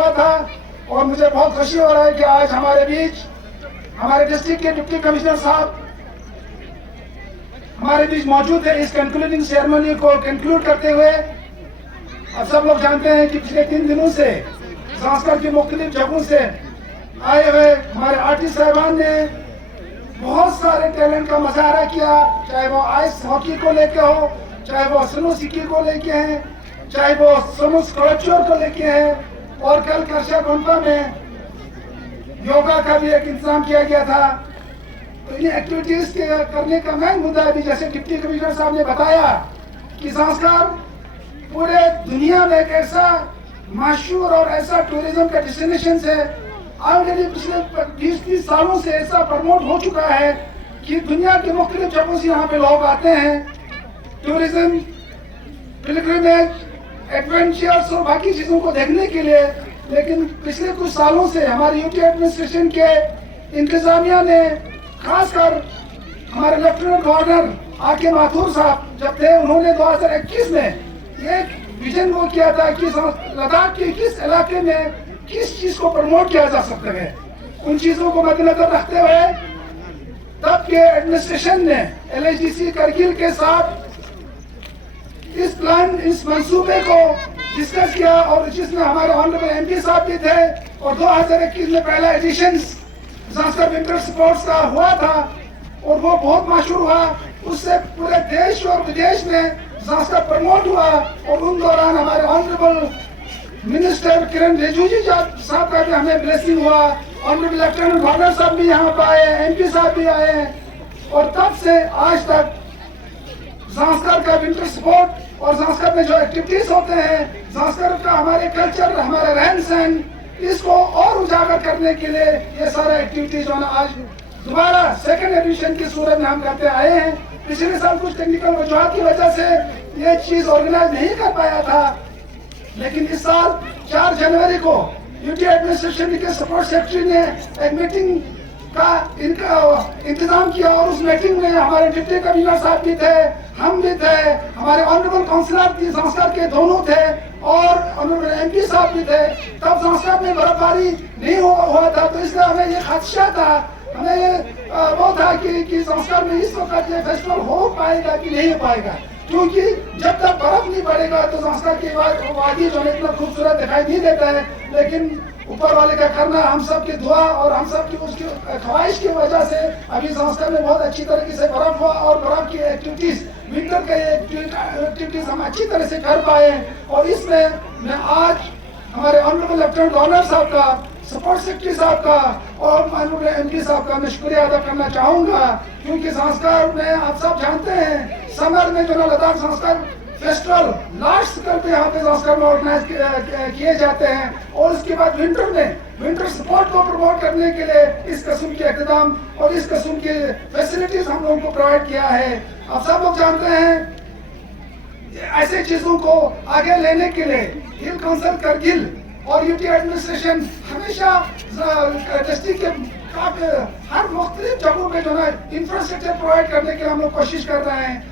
हुआ था और मुझे बहुत खुशी हो रहा है कि आज हमारे बीच हमारे डिस्ट्रिक्ट के डिप्टी कमिश्नर साहब हमारे बीच मौजूद है इस कंक्लूडिंग सेरेमनी को कंक्लूड करते हुए। अब सब लोग जानते हैं कि पिछले 3 दिनों से जांस्कर की मुख्तलिफ जगहों से आए हुए हमारे आर्टिस्ट साहबान ने बहुत सारे टैलेंट का मुजाहरा किया, चाहे वो आइस हॉकी को लेके हो, चाहे वो स्नो स्की को लेके हैं, चाहे वो स्नो स्कल्पचर को लेके हैं, और कल करशा गोंपा में योगा का भी एक इंतजाम किया गया था। तो इन एक्टिविटीज के करने का मेन मुद्दा है, जैसे डिप्टी कमिश्नर साहब ने बताया कि जांस्कर पूरे दुनिया में एक ऐसा मशहूर और ऐसा टूरिज्म का डेस्टिनेशन है। ऑलरेडी पिछले 20-30 सालों से ऐसा प्रमोट हो चुका है कि दुनिया के मुख्तलिफ जगहों से यहाँ पे लोग आते हैं टूरिज्म, पिलग्रिमेज, एडवेंचर्स और बाकी चीजों को देखने के लिए। लेकिन पिछले कुछ सालों से हमारी यूटी एडमिनिस्ट्रेशन के इंतजामिया ने, खासकर हमारे लेफ्टिनेंट गवर्नर आके माथुर साहब जब थे, उन्होंने 2021 में एक विजन वो किया था कि लद्दाख के किस इलाके में किस चीज को प्रमोट किया जा सकता है। उन चीजों को मद्देनजर रखते हुए तब के एडमिनिस्ट्रेशन ने LHDC करगिल के साथ इस मंसूबे को डिस्कस किया और जिसमें हमारे ऑनरेबल MP साहब भी थे, और 2021 में पहला एडिशन जांस्कर विंटर स्पोर्ट्स का हुआ था और वो बहुत मशहूर हुआ। उससे पूरे देश और विदेश में जांस्कर प्रमोट हुआ। और उन दौरान हमारे ऑनरेबल मिनिस्टर किरण रिजिजू जी साहब का भी हमें ब्लेसिंग हुआ। ऑनरेबल लेफ्टिनेंट गवर्नर साहब भी यहाँ पे आए, MP साहब भी आए, और तब से आज तक जांस्कर का विंटर स्पोर्ट और जांस्कर में जो एक्टिविटीज होते हैं, जांस्कर का हमारे कल्चर, हमारे रहन सहन, इसको और उजागर करने के लिए ये सारा एक्टिविटीज जो है आज दोबारा सेकंड एडिशन की सूरत में हम करते आए हैं। पिछले साल कुछ टेक्निकल वजूहत की वजह से ये चीज ऑर्गेनाइज नहीं कर पाया था, लेकिन इस साल 4 जनवरी को यूटी एडमिनिस्ट्रेशन के सपोर्ट सेक्रेटरी ने एक मीटिंग का इनका इंतजाम किया और उस मीटिंग में हमारे डिप्टी कमिश्नर साहब भी थे, हम भी थे, हमारे ऑनरेबल काउंसिलर की जांस्कर के दोनों थे और ऑनरेबल MP साहब भी थे। तब जांस्कर में बर्फबारी नहीं हुआ था, तो इसलिए हमें ये खदशा था, हमें ये वो था कि जांस्कर में इस वक्त ये फेस्टिवल हो पाएगा कि नहीं हो पाएगा, क्योंकि जब तक बर्फ नहीं पड़ेगा तो जांस्कर की वादी जो है इतना खूबसूरत दिखाई नहीं देता है। लेकिन ऊपर वाले का करना, हम सब की दुआ और हम सब की उसकी ख्वाहिश की वजह से अभी जांस्कर में बहुत अच्छी तरीके से बर्फ हुआ और बर्फ की एक्टिविटीज, विंटर के एक्टिविटीज हम अच्छी तरह से कर पाए। और इसमें मैं आज हमारे ऑनरेबल लेफ्टिनेंट गवर्नर साहब का, सपोर्ट सेक्रेटरी साहब का और ऑनरेबल MP साहब का मैं शुक्रिया अदा करना चाहूंगा, क्योंकि जांस्कर में आप सब जानते हैं समर में जो ना लद्दाख जांस्कर फेस्टिवल लास्ट स्तर पे यहाँ पे जांस्कर में ऑर्गेनाइज किए जाते हैं। और उसके बाद विंटर में विंटर स्पोर्ट को प्रमोट करने के लिए इस किस्म के इक़्तिदाम और इस किस्म की फैसिलिटीज हम लोगों को प्रोवाइड किया है। आप सब लोग जानते हैं ऐसे चीजों को आगे लेने के लिए हिल काउंसिल करगिल और यूटी एडमिनिस्ट्रेशन हमेशा डिस्ट्रिक्ट के हर मुख्तलिफ जगहों पे जो है इंफ्रास्ट्रक्चर प्रोवाइड करने की हम लोग कोशिश कर रहे हैं।